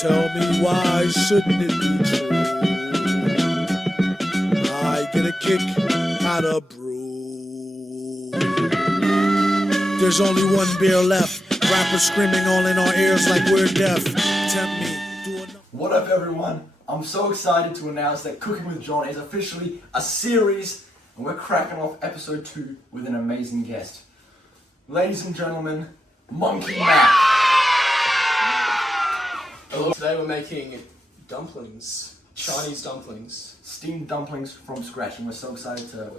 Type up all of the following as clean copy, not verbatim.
tell me why shouldn't it be true? I get a kick out of brew. There's only one beer left. Rappers screaming all in our ears like we're deaf. Tempt me, do enough. What up, everyone? I'm so excited to announce that Cooking with John is officially a series, and we're cracking off episode 2 with an amazing guest. Ladies and gentlemen, Monkey Mack. Hello. Today we're making dumplings, Chinese dumplings. Steamed dumplings from scratch, and we're so excited to...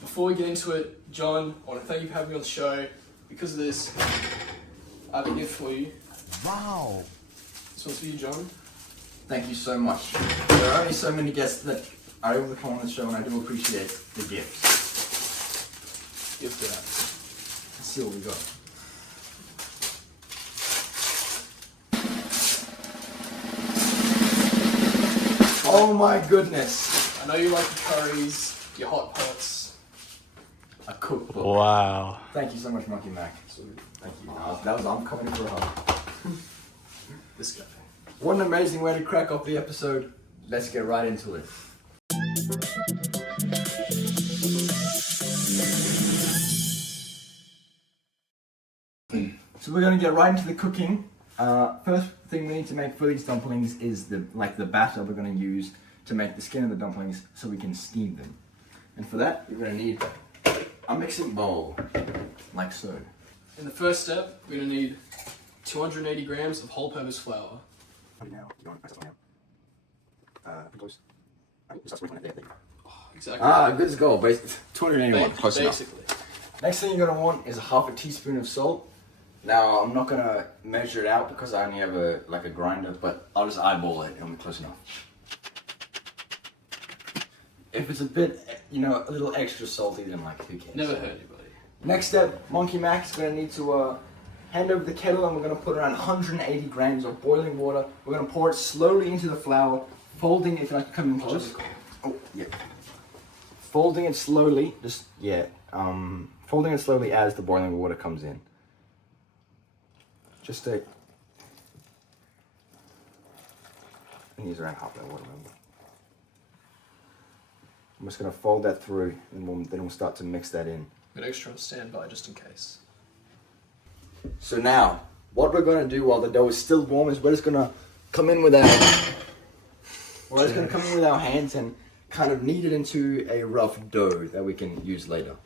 Before we get into it, John, I want to thank you for having me on the show. Because of this, I have a gift for you. Wow. This one's for you, John. Thank you so much. There are only so many guests that are able to come on the show, and I do appreciate the gifts. Gift for that. Let's see what we got. Oh my goodness. I know you like your curries, your hot pots. A cookbook. Wow. Thank you so much, Monkey Mack. Thank you. I'm coming in for a hug. This guy. What an amazing way to crack off the episode. Let's get right into it. So we're going to get right into the cooking. First thing we need to make for these dumplings is the batter we're going to use to make the skin of the dumplings so we can steam them. And for that, we're going to need a mixing bowl, like so. In the first step, we're going to need 280 grams of whole-purpose flour. Exactly. Good to go. 281, close enough. Basically. Next thing you're going to want is a half a teaspoon of salt. Now, I'm not going to measure it out because I only have a grinder, but I'll just eyeball it and it'll be close enough. If it's a bit, a little extra salty, then who cares? Never hurt anybody. Next step, Monkey Mack's going to need to hand over the kettle, and we're going to put around 180 grams of boiling water. We're going to pour it slowly into the flour, folding it, if I can come in close. Oh, yeah. Folding it slowly, folding it slowly as the boiling water comes in. Just I use around half that water, remember. I'm just going to fold that through, and then we'll start to mix that in. Got extra on standby just in case. So now, what we're going to do while the dough is still warm is we're just going to come in with our hands and kind of knead it into a rough dough that we can use later.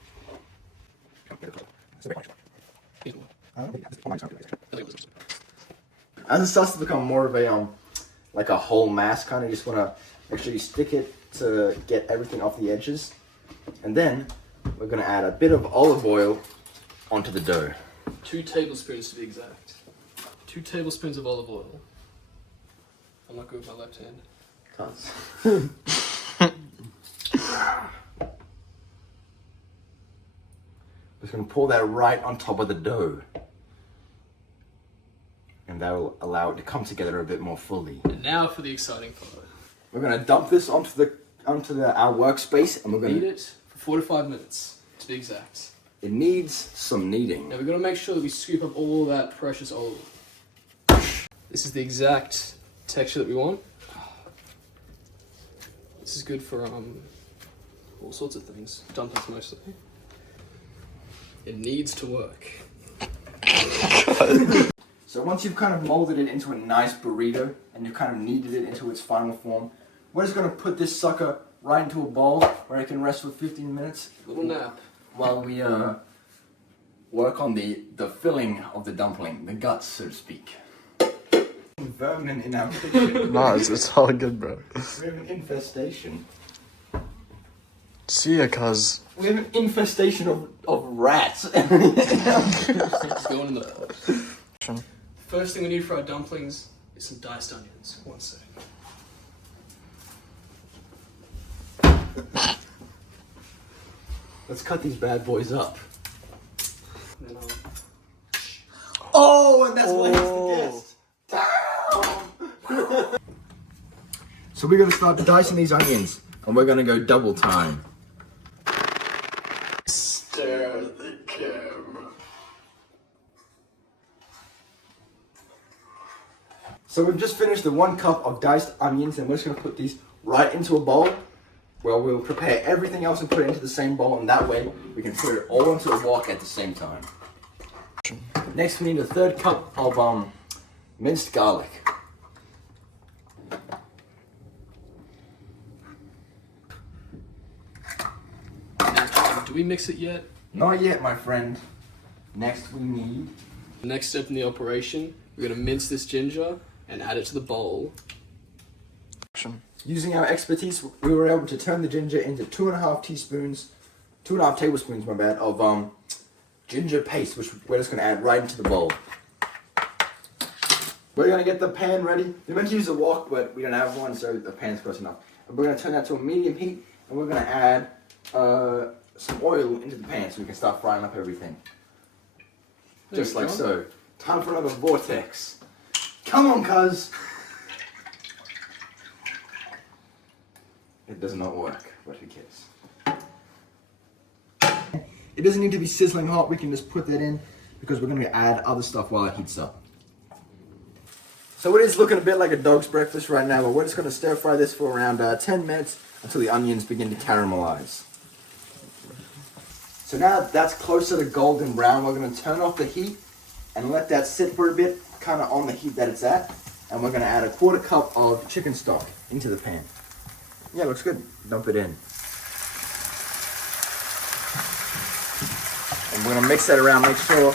As it starts to become more of a whole mass, kind of just want to make sure you stick it to get everything off the edges, and then we're going to add a bit of olive oil onto the dough. 2 tablespoons to be exact. 2 tablespoons of olive oil. I'm not good with my left hand. Tons. Just going to pour that right on top of the dough, and that will allow it to come together a bit more fully. And now for the exciting part. We're going to dump this onto our workspace, and we're going Knead to... it for 4 to 5 minutes, to be exact. It needs some kneading. Now we've got to make sure that we scoop up all that precious olive. This is the exact texture that we want. This is good for all sorts of things. Dumplings mostly. It needs to work. So once you've kind of molded it into a nice burrito, and you've kind of kneaded it into its final form, we're just going to put this sucker right into a bowl where it can rest for 15 minutes. Little nap. While we work on the filling of the dumpling, the guts, so to speak. Vermin in our kitchen. No, it's all good, bro. We have an infestation. See ya, cuz. We have an infestation of rats. It's going in the pot. First thing we need for our dumplings is some diced onions. 1 sec. Let's cut these bad boys up. And then Oh, and that's what he's the guest. Damn! So we're going to start dicing these onions, and we're going to go double time. Stare at the camera. So we've just finished the 1 cup of diced onions, and we're just gonna put these right into a bowl. Well, we'll prepare everything else and put it into the same bowl, and that way we can put it all into a wok at the same time. Next, we need a 1/3 cup of minced garlic. Now, do we mix it yet? Not yet, my friend. Next, we need... The next step in the operation, we're gonna mince this ginger and add it to the bowl. Using our expertise, we were able to turn the ginger into 2.5 tablespoons, my bad, of ginger paste, which we're just gonna add right into the bowl. We're gonna get the pan ready. We meant to use a wok, but we don't have one, so the pan's close enough. And we're gonna turn that to a medium heat, and we're gonna add some oil into the pan so we can start frying up everything. Just like so. Time for another vortex. Come on, cuz. It does not work, but who cares? It doesn't need to be sizzling hot. We can just put that in because we're going to add other stuff while it heats up. So it is looking a bit like a dog's breakfast right now, but we're just going to stir fry this for around 10 minutes until the onions begin to caramelize. So now that's closer to golden brown, we're going to turn off the heat and let that sit for a bit, kind of on the heat that it's at. And we're going to add a 1/4 cup of chicken stock into the pan. Yeah, looks good. Dump it in. And we're going to mix that around, make sure.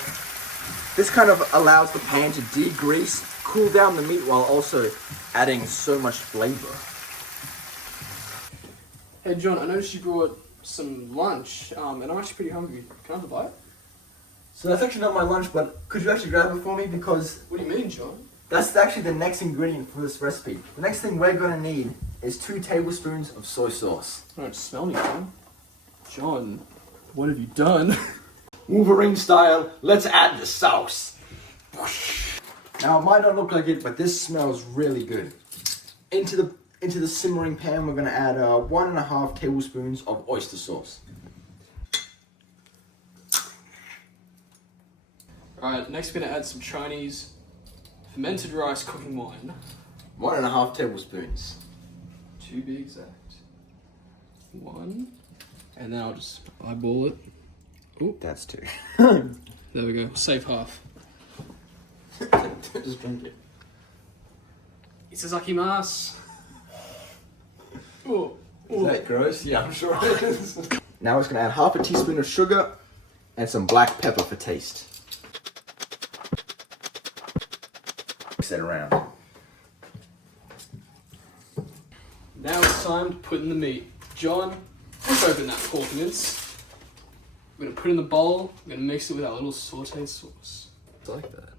This kind of allows the pan to degrease, cool down the meat while also adding so much flavor. Hey John, I noticed you brought some lunch, and I'm actually pretty hungry. Can I have a bite? So that's actually not my lunch, but could you actually grab it for me? Because What do you mean, John? that's actually the next ingredient for this recipe. The next thing we're going to need is 2 tablespoons of soy sauce. I don't smell anything. John, what have you done? Wolverine style, let's add the sauce. Now it might not look like it, but this smells really good. Into the simmering pan, we're going to add 1.5 tablespoons of oyster sauce. Alright, next we're gonna add some Chinese fermented rice cooking wine. 1.5 tablespoons. 2 to be exact. 1. And then I'll just eyeball it. Oop. That's 2. There we go. Save half. Just drink it. Itsuzakimasu. Oh. Is that gross? Yeah, I'm sure it is. Now we're just going to add 1/2 teaspoon of sugar and some black pepper for taste. Mix that around. Now it's time to put in the meat. John, flip open that pork mince. We're gonna put it in the bowl. We're gonna mix it with our little sauteed sauce. It's like that.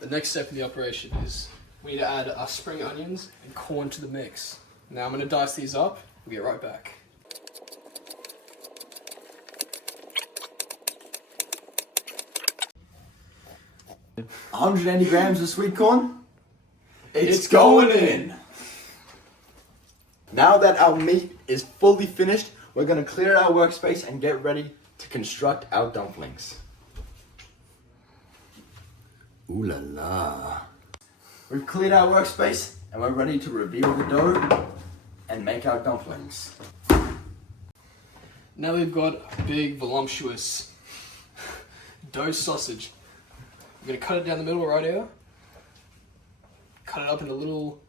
The next step in the operation is we need to add our spring onions and corn to the mix. Now I'm gonna dice these up. We'll get right back. Yep. 180 grams of sweet corn. It's going in. Now that our meat is fully finished, we're going to clear our workspace and get ready to construct our dumplings. Ooh la la. We've cleared our workspace and we're ready to reveal the dough and make our dumplings. Now we've got a big, voluptuous dough sausage. We're going to cut it down the middle right here. Cut it up into little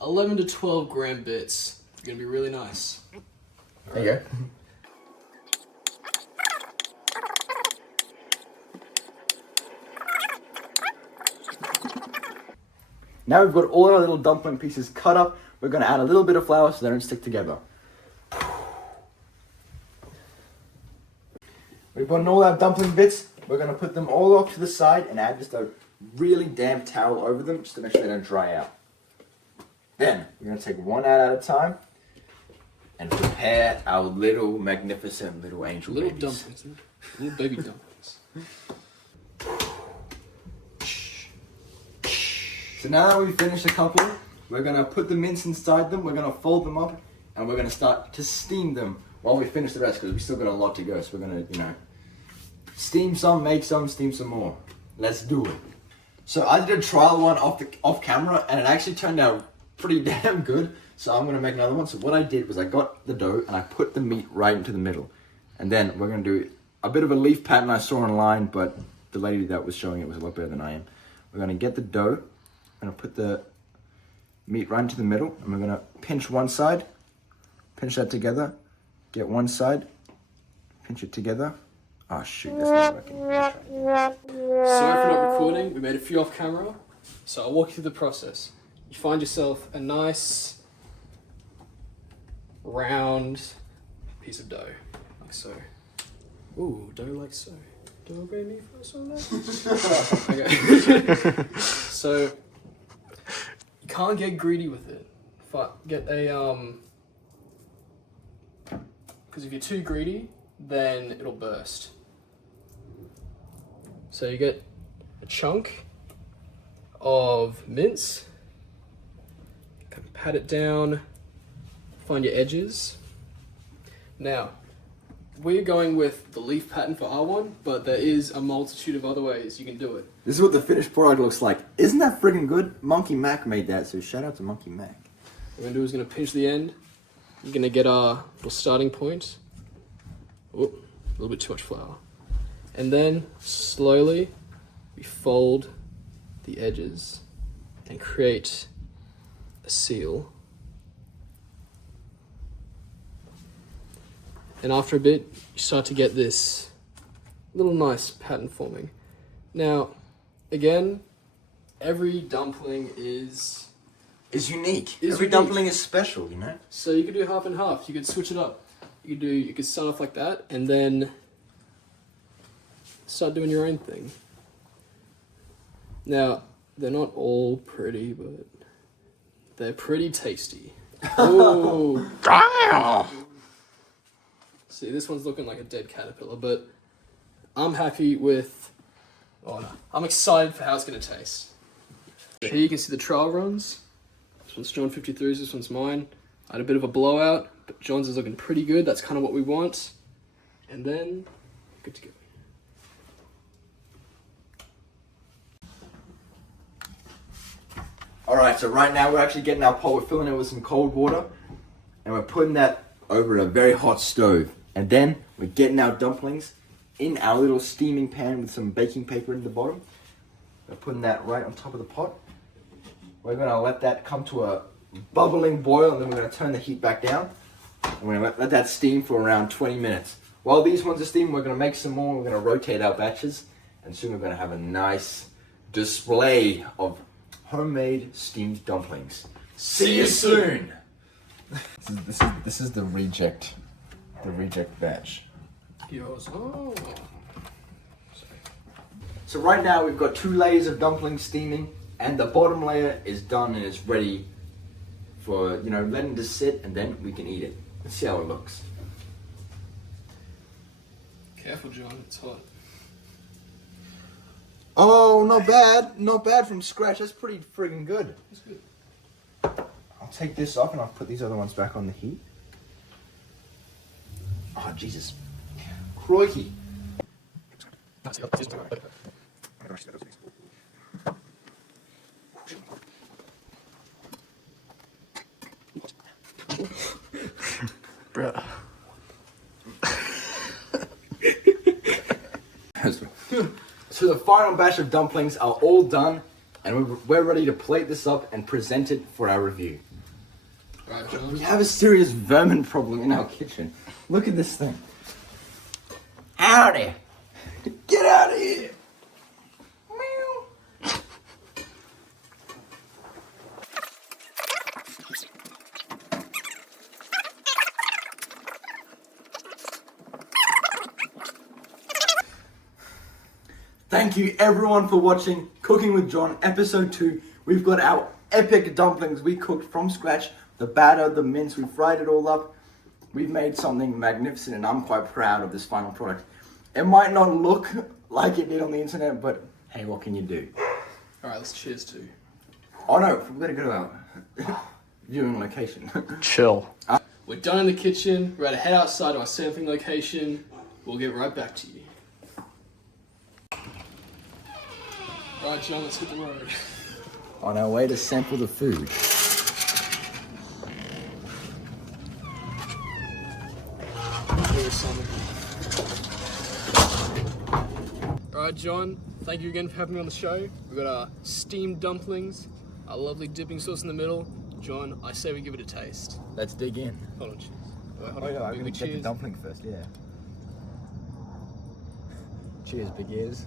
11 to 12 gram bits. It's going to be really nice. There you go. Now we've got all our little dumpling pieces cut up. We're going to add a little bit of flour so they don't stick together. We've got all our dumpling bits. We're going to put them all off to the side and add just a really damp towel over them just to make sure they don't dry out. Then we're going to take one out at a time and prepare our little magnificent little angel Little babies. dumplings. Little baby dumplings. So now that we've finished a couple, we're going to put the mince inside them, we're going to fold them up, and we're going to start to steam them while we finish the rest because we still got a lot to go. So we're going to, Steam some, make some, steam some more. Let's do it. So I did a trial one off camera, and it actually turned out pretty damn good. So I'm gonna make another one. So what I did was I got the dough and I put the meat right into the middle, and then we're gonna do a bit of a leaf pattern I saw online, but the lady that was showing it was a lot better than I am. We're gonna get the dough, we're gonna put the meat right into the middle, and we're gonna pinch one side, pinch that together, get one side, pinch it together. Oh shoot, that's not working. Sorry for not recording. We made a few off camera, so I'll walk you through the process. You find yourself a nice round piece of dough, like so. Ooh, dough like so. Do I bring me for some of that? Okay. So you can't get greedy with it. Get a because if you're too greedy, then it'll burst. So you get a chunk of mince, kind of pat it down, find your edges. Now, we're going with the leaf pattern for our one, but there is a multitude of other ways you can do it. This is what the finished product looks like. Isn't that friggin' good? Monkey Mack made that, so shout out to Monkey Mack. What we're gonna do is gonna pinch the end. You're gonna get our little starting point. Oh, a little bit too much flour. And then slowly we fold the edges and create a seal. And after a bit, you start to get this little nice pattern forming. Now, again, every dumpling is unique. Is Every unique. dumpling is special, you know? So you could do half and half. You could switch it up. You could start off like that and then start doing your own thing. Now, they're not all pretty, but they're pretty tasty. Ooh. See, this one's looking like a dead caterpillar, but I'm happy with... Oh no. I'm excited for how it's going to taste. Here you can see the trial runs. This one's John 53's, this one's mine. I had a bit of a blowout, but John's is looking pretty good. That's kind of what we want. And then, good to go. Alright, so right now we're actually getting our pot, we're filling it with some cold water, and we're putting that over a very hot stove. And then we're getting our dumplings in our little steaming pan with some baking paper in the bottom. We're putting that right on top of the pot. We're gonna let that come to a bubbling boil, and then we're gonna turn the heat back down. And we're gonna let that steam for around 20 minutes. While these ones are steaming, we're gonna make some more, we're gonna rotate our batches, and soon we're gonna have a nice display of homemade steamed dumplings. See you soon! This is the reject batch. Yours. Oh. So right now we've got 2 layers of dumplings steaming, and the bottom layer is done and it's ready for, letting it sit, and then we can eat it. Let's see how it looks. Careful, John. It's hot. Oh, not bad from scratch. That's pretty friggin' good. It's good. I'll take this off and I'll put these other ones back on the heat. Oh, Jesus. Crikey. Bruh. So the final batch of dumplings are all done, and we're ready to plate this up and present it for our review. Right, John. We have a serious vermin problem in our kitchen. Look at this thing. Howdy! Get out of here! Meow. Thank you everyone for watching Cooking with John episode 2. We've got our epic dumplings we cooked from scratch. The batter, the mince, we fried it all up. We've made something magnificent, and I'm quite proud of this final product. It might not look like it did on the internet, but hey, what can you do? Alright, let's cheers to. Oh no, we better go to our viewing location. Chill. We're done in the kitchen. We're going to head outside to our sampling location. We'll get right back to you. Alright, John, let's hit the road. On our way to sample the food. Here's something. Alright, John, thank you again for having me on the show. We've got our steamed dumplings, our lovely dipping sauce in the middle. John, I say we give it a taste. Let's dig in. Hold on, cheers. Wait, hold Oh on. yeah, I'm We gonna get the cheers. dumpling first, yeah. Cheers, big ears.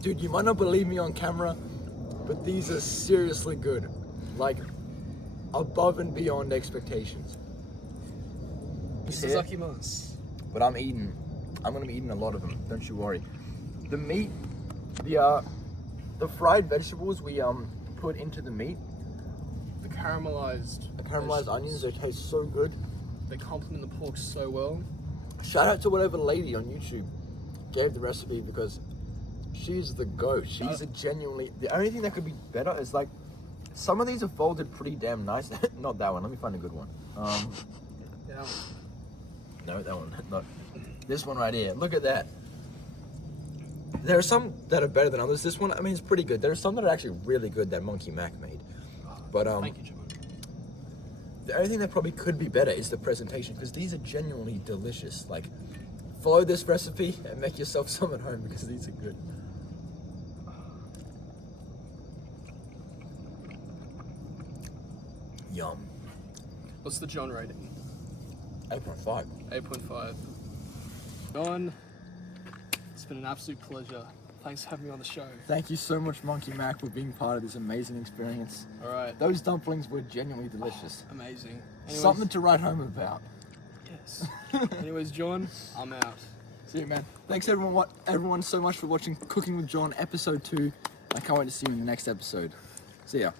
Dude, you might not believe me on camera, but these are seriously good. Like, above and beyond expectations. This Yeah. is Lucky Mas. But I'm gonna be eating a lot of them, don't you worry. The meat, the fried vegetables we put into the meat, The caramelized. the caramelized onions, they taste so good. They complement the pork so well. Shout out to whatever lady on YouTube gave the recipe because she's the goat. She's a genuinely, the only thing that could be better is like, some of these are folded pretty damn nice. Not that one, let me find a good one. Yeah. No, that one, no. This one right here, look at that. There are some that are better than others. This one, I mean, it's pretty good. There are some that are actually really good that Monkey Mack made. But Thank you, John. the only thing that probably could be better is the presentation because these are genuinely delicious. Like, follow this recipe and make yourself some at home because these are good. Yum. What's the John rating? 8.5. 8.5. John, it's been an absolute pleasure. Thanks for having me on the show. Thank you so much, Monkey Mack, for being part of this amazing experience. Alright, Those dumplings were genuinely delicious. amazing. Anyways, Something to write home about. Yes. Anyways, John, I'm out. See you, man. Thanks everyone so much for watching Cooking with John episode 2. I can't wait to see you in the next episode. See ya.